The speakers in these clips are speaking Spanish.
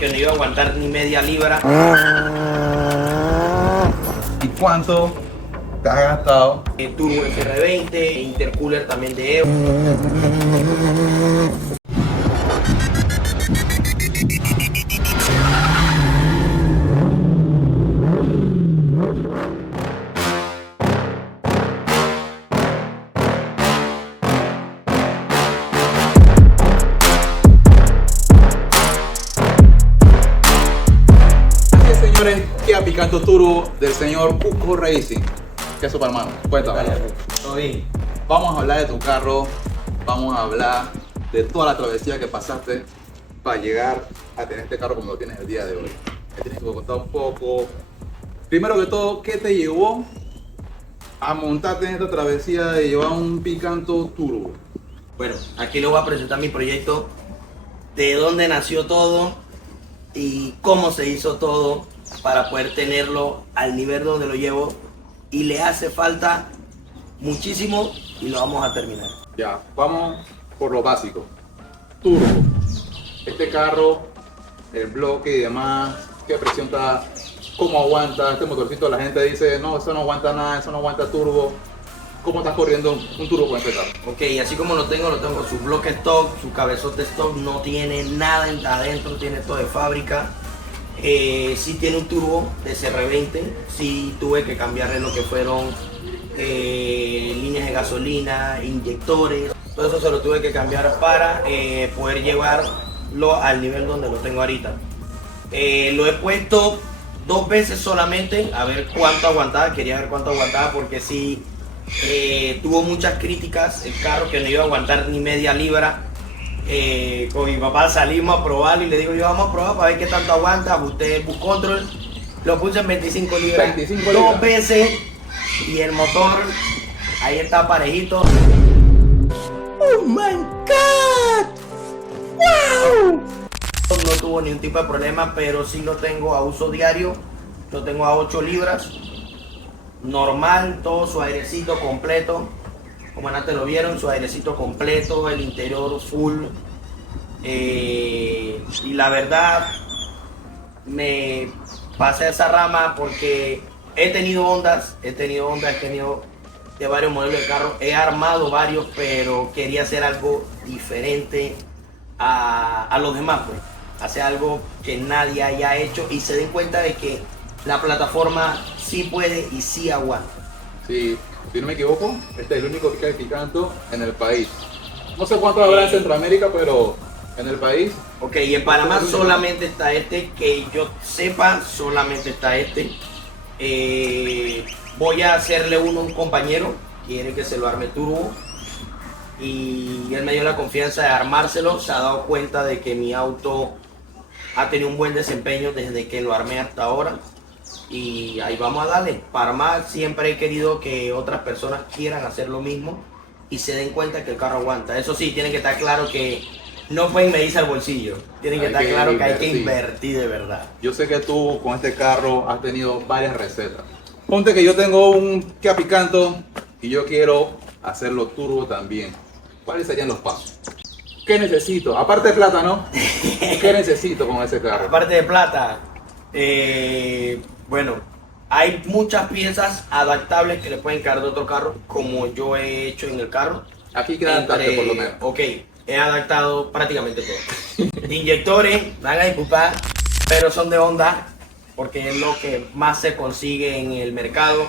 que no iba a aguantar ni media libra. ¿Y cuánto te has gastado? Turbo FR20, intercooler también de Evo. Así es, señores, Kia Picanto Turbo del señor Cuco Racing. ¿Qué es eso, hermano? Cuéntame. Todo bien. Vamos a hablar de tu carro, vamos a hablar de toda la travesía que pasaste para llegar a tener este carro como lo tienes el día de hoy. Me tienes que contar un poco. Primero que todo, ¿qué te llevó a montarte en esta travesía de llevar un Picanto Turbo? Bueno, aquí les voy a presentar mi proyecto, de dónde nació todo y cómo se hizo todo para poder tenerlo al nivel donde lo llevo. Y le hace falta muchísimo y lo vamos a terminar. Ya, vamos por lo básico. Turbo. Este carro, el bloque y demás, ¿qué presión está? ¿Cómo aguanta? Este motorcito, la gente dice, no, eso no aguanta nada, eso no aguanta turbo. ¿Cómo estás corriendo un turbo con este carro? Ok, así como lo tengo con su bloque stock, su cabezote stock, no tiene nada adentro, tiene todo de fábrica. Sí tiene un turbo de CR20, sí tuve que cambiarle lo que fueron líneas de gasolina, inyectores, todo eso se lo tuve que cambiar para poder llevarlo al nivel donde lo tengo ahorita. Lo he puesto 2 veces solamente a ver cuánto aguantaba, quería ver cuánto aguantaba porque sí tuvo muchas críticas el carro, que no iba a aguantar ni media libra. Con mi papá salimos a probarlo y le digo yo, vamos a probar para ver qué tanto aguanta. Ajusté el bus control, lo puse en 25 libras, 25 2 libras. veces, y el motor ahí está parejito. Oh my God! Wow! No tuvo ningún tipo de problema, pero sí lo tengo a uso diario. Lo tengo a 8 libras, normal, todo su airecito completo. Como antes lo vieron, su airecito completo, el interior full. Y la verdad, me pasé esa rama porque he tenido ondas, he tenido de varios modelos de carro, he armado varios, pero quería hacer algo diferente a los demás, pues. Hacer algo que nadie haya hecho y se den cuenta de que la plataforma sí puede y sí aguanta. Sí, si no me equivoco, este es el único Kia Picanto en el país. No sé cuánto habrá en Centroamérica, pero en el país. Ok, y en Panamá solamente está este, que yo sepa, solamente está este. Voy a hacerle uno a un compañero, quiere que se lo arme turbo. Y él me dio la confianza de armárselo, se ha dado cuenta de que mi auto ha tenido un buen desempeño desde que lo armé hasta ahora. Y ahí vamos a darle. Para más, siempre he querido que otras personas quieran hacer lo mismo y se den cuenta que el carro aguanta. Eso sí, tiene que estar claro que no pueden medirse al bolsillo. Tienen que Hay estar que claro que hay que invertir. invertir de verdad. Yo sé que tú con este carro has tenido varias recetas. Ponte que yo tengo un Kia Picanto y yo quiero hacerlo turbo también. ¿Cuáles serían los pasos? ¿Qué necesito? Aparte de plata, ¿no? ¿Qué necesito con ese carro? Aparte de plata, bueno, hay muchas piezas adaptables que le pueden caer de otro carro, como yo he hecho en el carro. Aquí queda adaptarte por lo menos. Ok, he adaptado prácticamente todo. Inyectores, van a disculpar, pero son de Honda, porque es lo que más se consigue en el mercado.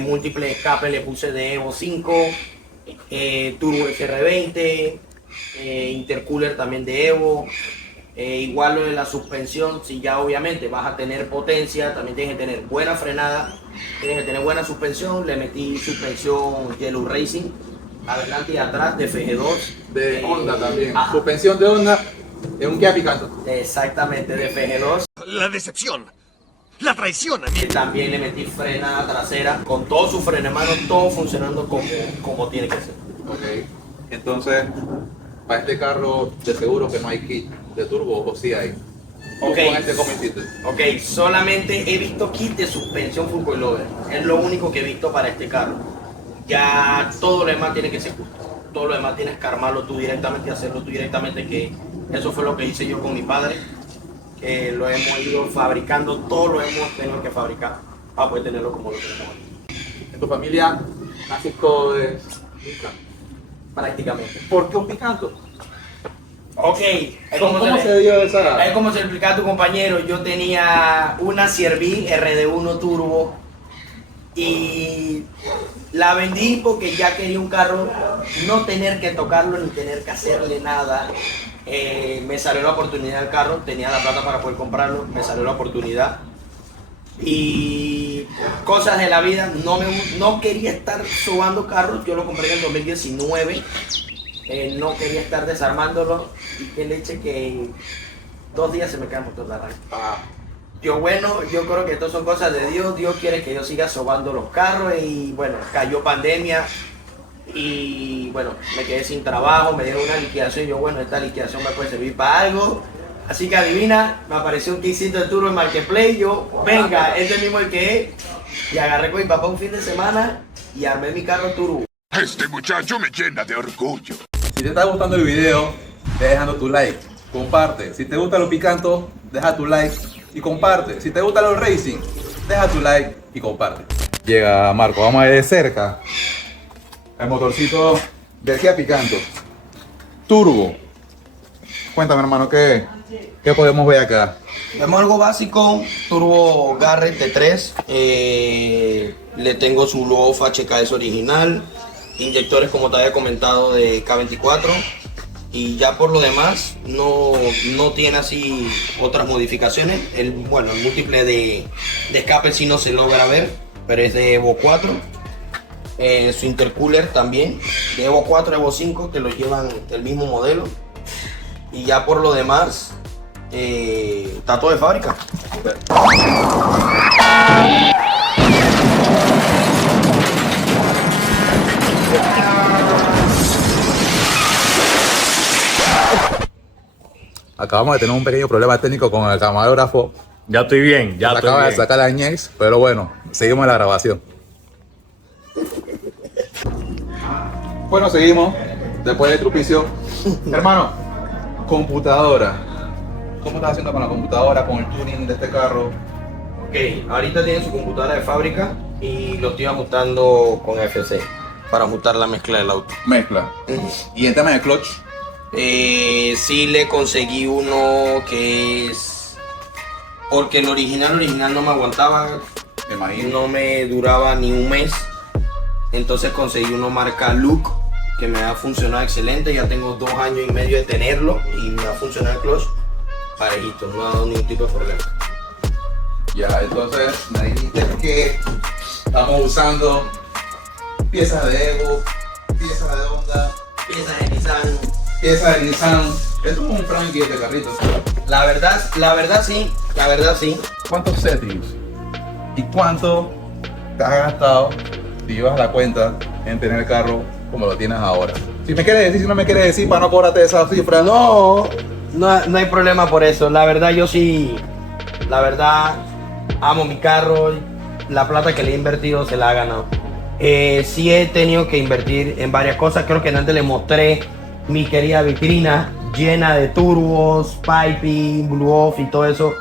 Múltiples escapes le puse de Evo 5, Turbo FR20, intercooler también de Evo. Igual lo de la suspensión, si ya obviamente vas a tener potencia, también tienes que tener buena frenada, tienes que tener buena suspensión. Le metí suspensión Yellow Racing, adelante y atrás, de FG2. De Honda también. Ajá. Suspensión de Honda en un Kia Picanto. Exactamente, de FG2. La decepción, la traición, Y también le metí frenada trasera, con todo su freno de mano, todo funcionando como tiene que ser. Ok. Entonces, para este carro de seguro que no hay kit de turbo, o sí hay. Ok. ¿Tú con este cómo hiciste? Ok, solamente he visto kit de suspensión full coilover. Es lo único que he visto para este carro. Ya todo lo demás tiene que ser justo. Todo lo demás tienes que armarlo tú directamente y hacerlo tú directamente, que eso fue lo que hice yo con mi padre. que lo hemos ido fabricando, todo lo hemos tenido que fabricar para poder tenerlo como lo tenemos hoy. En tu familia casi todo es picanto. Prácticamente. ¿Por qué un picanto? Ok, ¿Cómo se dio esa? Es como se lo explicaba a tu compañero, yo tenía una CR-V RD1 Turbo y la vendí porque ya quería un carro, no tener que tocarlo ni tener que hacerle nada. Me salió la oportunidad del carro, tenía la plata para poder comprarlo, me salió la oportunidad. Y cosas de la vida, no quería estar sobando carros, yo lo compré en el 2019. No quería estar desarmándolo y qué leche que en 2 días se me cae el motor de arranque. Yo creo que esto son cosas de Dios. Dios quiere que yo siga sobando los carros y bueno, cayó pandemia y bueno, me quedé sin trabajo, me dieron una liquidación y yo bueno, esta liquidación me puede servir para algo. Así que adivina, me apareció un kitcito de turbo en Marketplace, yo venga, este mismo el que es. Y agarré con mi papá un fin de semana y armé mi carro turbo. Este muchacho me llena de orgullo. Si te está gustando el video, ve dejando tu like, comparte. Si te gustan los picantos, deja tu like y comparte. Si te gustan los racing, deja tu like y comparte. Llega Marco, vamos a ver de cerca el motorcito del Kia Picanto Turbo. Cuéntame, hermano, ¿qué podemos ver acá? Vemos algo básico, turbo Garrett T3, le tengo su low-off HKS original, inyectores como te había comentado de K24 y ya por lo demás no tiene así otras modificaciones. El múltiple de escape sí no se logra ver, pero es de Evo 4. Su intercooler también, de Evo 4, Evo 5, que lo llevan el mismo modelo. Y ya por lo demás, está todo de fábrica. Acabamos de tener un pequeño problema técnico con el camarógrafo. Ya estoy bien, ya estoy Acaba de bien. sacar la ñex, pero bueno, seguimos en la grabación. Bueno, seguimos después del trupicio. Hermano, computadora. ¿Cómo estás haciendo con la computadora, con el tuning de este carro? Ok, ahorita tiene su computadora de fábrica y lo estoy ajustando con FC para ajustar la mezcla del auto. Mezcla. Y en tema de clutch, Sí le conseguí uno que es... Porque el original no me aguantaba, me imagino. no me duraba ni un mes. Entonces conseguí uno marca Look que me ha funcionado excelente. Ya tengo 2 años y medio de tenerlo y me ha funcionado el clutch parejito, no ha dado ningún tipo de problema. Ya, entonces me dijiste que estamos usando piezas de Evo, piezas de Honda, Piezas de Nissan. piezas de Nissan. Esto es un Frankie este carrito. La verdad sí. ¿Cuántos settings y cuánto te has gastado, si llevas la cuenta, en tener el carro como lo tienes ahora? Si me quieres decir, si no me quieres decir, para no cobrarte esa cifra. No hay problema por eso. La verdad yo sí, amo mi carro. La plata que le he invertido se la ha ganado. Sí he tenido que invertir en varias cosas. Creo que antes le mostré mi querida vitrina llena de turbos, piping, blue off y todo eso.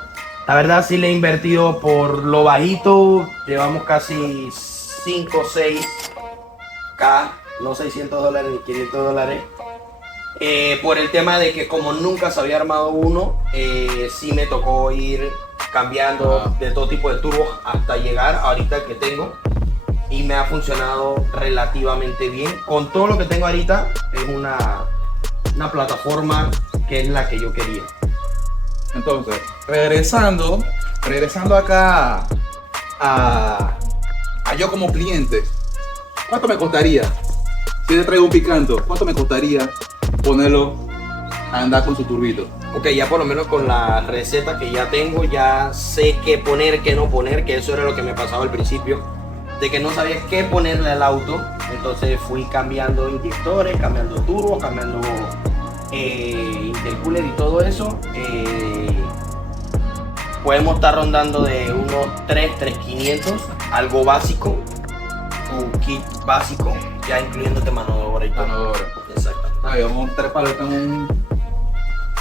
La verdad sí le he invertido por lo bajito. Llevamos casi 5 o 6K, no $600 ni $500. Por el tema de que como nunca se había armado uno, sí me tocó ir cambiando de todo tipo de turbos hasta llegar ahorita el que tengo. Y me ha funcionado relativamente bien. Con todo lo que tengo ahorita es una plataforma que es la que yo quería. Entonces, regresando acá a yo como cliente, ¿cuánto me costaría? Si te traigo un picanto, ¿cuánto me costaría ponerlo a andar con su turbito? Ok, ya por lo menos con la receta que ya tengo, ya sé qué poner, qué no poner, que eso era lo que me pasaba al principio, de que no sabía qué ponerle al auto. Entonces fui cambiando inyectores, cambiando turbos, cambiando intercooler y todo eso. Podemos estar rondando de unos 3.500, algo básico, un kit básico, ya incluyéndote mano de obra y todo. Mano de obra. Exacto. Vamos 3 palos, tengo un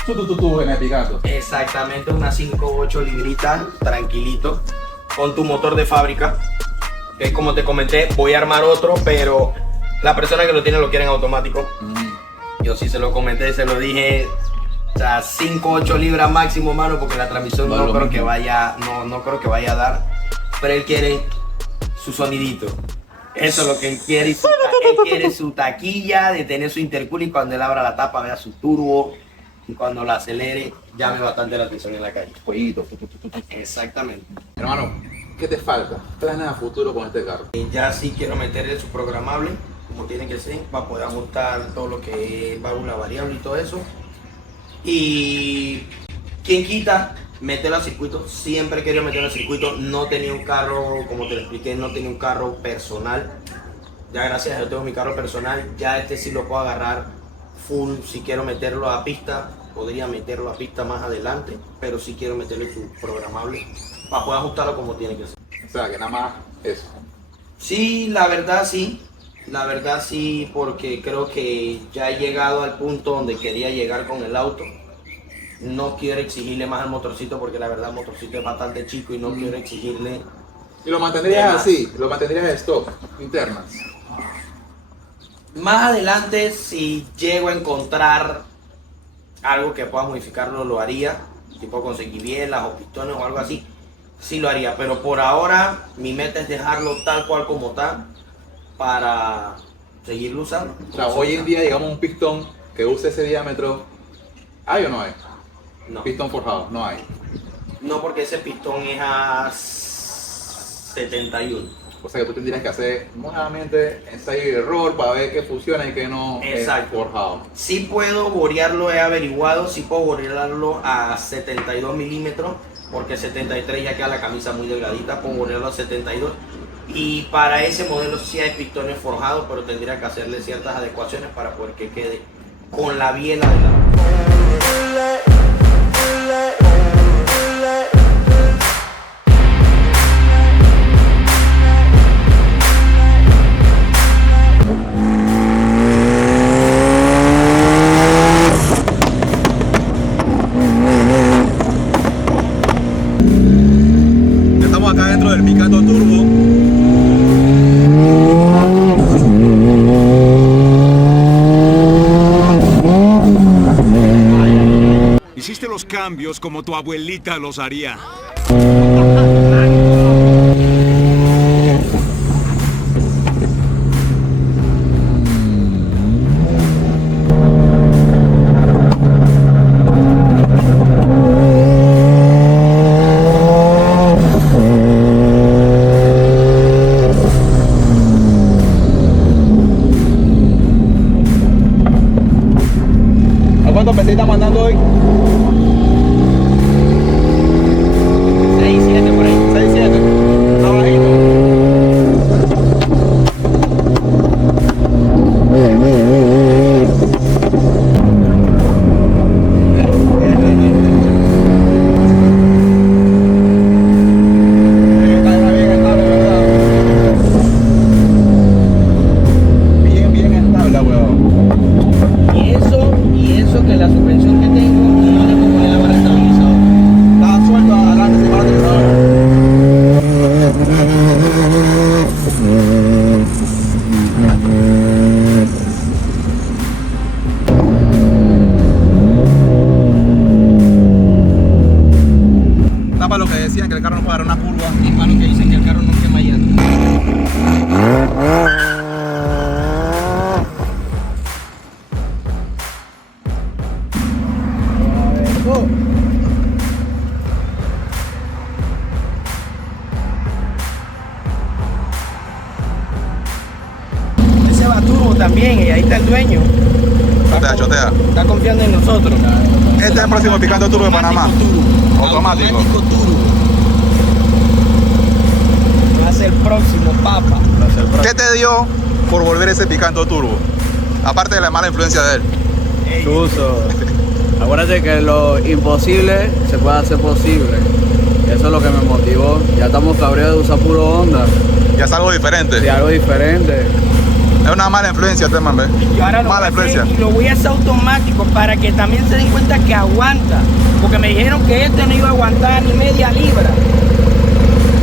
Tú en el Picanto. Exactamente, unas 5 o 8 libritas, tranquilito, con tu motor de fábrica. Que como te comenté, voy a armar otro, pero la persona que lo tiene lo quiere en automático. Yo sí se lo comenté, se lo dije, o sea, 5 o 8 libras máximo, mano, porque la transmisión no creo que vaya, no creo que vaya a dar. Pero él quiere su sonidito. Eso es lo que él quiere. Él quiere su taquilla de tener su intercooler y cuando él abra la tapa vea su turbo. Y cuando la acelere, llame bastante la atención en la calle. Jueguito. Exactamente. Hermano, ¿qué te falta? ¿Planes a futuro con este carro? Ya sí quiero meterle su programable, como tiene que ser, para poder ajustar todo lo que es válvula variable y todo eso. Y quien quita, meterlo al circuito. Siempre he querido meterlo al circuito. No tenía un carro, como te lo expliqué, no tenía un carro personal. Ya gracias a Dios tengo mi carro personal. Ya este sí lo puedo agarrar full. Si quiero meterlo a pista, podría meterlo a pista más adelante, pero sí quiero meterle su programable para poder ajustarlo como tiene que ser. O sea, que nada más eso. Sí, la verdad sí, porque creo que ya he llegado al punto donde quería llegar con el auto. No quiero exigirle más al motorcito porque la verdad el motorcito es bastante chico y no quiero exigirle. ¿Y lo mantendrías más. así? ¿Lo mantendrías de stock, internas? Más adelante, si llego a encontrar algo que pueda modificarlo, lo haría. Tipo conseguir bielas o pistones o algo así, sí lo haría. Pero por ahora, mi meta es dejarlo tal cual como está para seguirlo usando. O sea, hoy en día, digamos, un pistón que use ese diámetro, ¿hay o no hay? No, Pistón forjado, no hay. no porque ese pistón es a 71. O sea que tú tendrías que hacer nuevamente ensayo y error para ver qué funciona y qué no Exacto. es forjado. Sí puedo borearlo, he averiguado, sí puedo borearlo a 72 milímetros, porque 73 ya queda la camisa muy delgadita, puedo borearlo a 72. Y para ese modelo sí hay pistones forjados, pero tendría que hacerle ciertas adecuaciones para poder que quede con la biela de la... Estamos acá dentro del Picanto Turbo. Hiciste los cambios como tu abuelita los haría. ¿A cuántos pesos estamos andando hoy? 6, 7 por ahí. 6, 7. Está bajito. Bien estable, weón. Y eso que la suspensión que tengo no le puedo poner la barra estabilizadora. Está suelto adelante, sin barra estabilizadora. Está para lo que decían que el carro no puede dar una curva. Y para lo que dicen que el carro no quema llanta. Ese va turbo también y ahí está el dueño. Chotea. Está confiando en nosotros. Este es el próximo Picanto Turbo de Panamá. Automático. turbo. Va a ser el próximo papa. ¿Qué te dio por volver ese Picanto Turbo? Aparte de la mala influencia de él. Chuzo. Acuérdate que lo imposible se puede hacer posible. Eso es lo que me motivó. Ya estamos cabreados de usar puro Honda. Ya es algo diferente. Sí, algo diferente. Es una mala influencia, este man, ¿ves? Y ahora lo Mala voy a hacer influencia. y lo voy a hacer automático para que también se den cuenta que aguanta. Porque me dijeron que este no iba a aguantar ni media libra.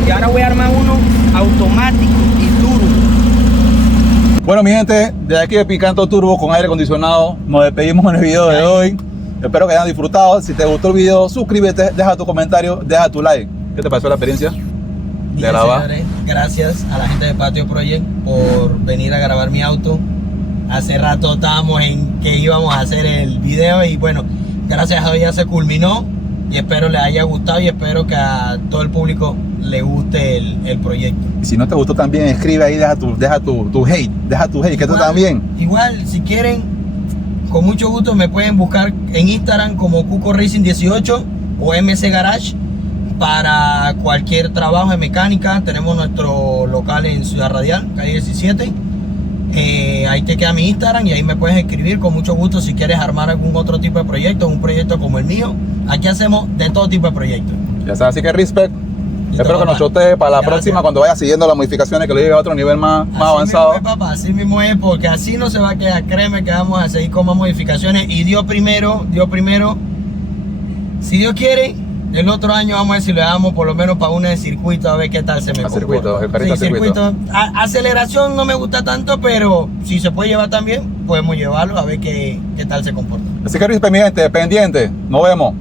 Y ahora voy a armar uno automático y turbo. Bueno, mi gente, desde aquí de Picanto Turbo con aire acondicionado, nos despedimos en el video de hoy. Espero que hayan disfrutado. Si te gustó el video, suscríbete, deja tu comentario, deja tu like. ¿Qué te pareció la experiencia de Bien, grabar? señores, gracias a la gente de Patio Project por venir a grabar mi auto. Hace rato estábamos en que íbamos a hacer el video y bueno, gracias a Dios ya se culminó y espero les haya gustado y espero que a todo el público le guste el proyecto. Y si no te gustó también, escribe ahí, deja tu hate, que tú también. Igual, si quieren, con mucho gusto me pueden buscar en Instagram como Cuco Racing 18 o MC Garage para cualquier trabajo de mecánica. Tenemos nuestro local en Ciudad Radial, calle 17. Ahí te queda mi Instagram y ahí me puedes escribir con mucho gusto si quieres armar algún otro tipo de proyecto, un proyecto como el mío. Aquí hacemos de todo tipo de proyectos. Ya sabes, así que respect. Y Espero que nos chotee para la Gracias. próxima cuando vaya siguiendo las modificaciones, que lo lleve a otro nivel más avanzado. Así mismo es, papá, así mismo es, porque así no se va a quedar. Créeme que vamos a seguir con más modificaciones. Y Dios primero. Si Dios quiere, el otro año vamos a ver si le damos por lo menos para una de circuito, a ver qué tal se me comporta. Circuito, el carrito Sí, circuito. Aceleración no me gusta tanto, pero si se puede llevar también, podemos llevarlo a ver qué tal se comporta. Así que respect, mi gente, pendiente. Nos vemos.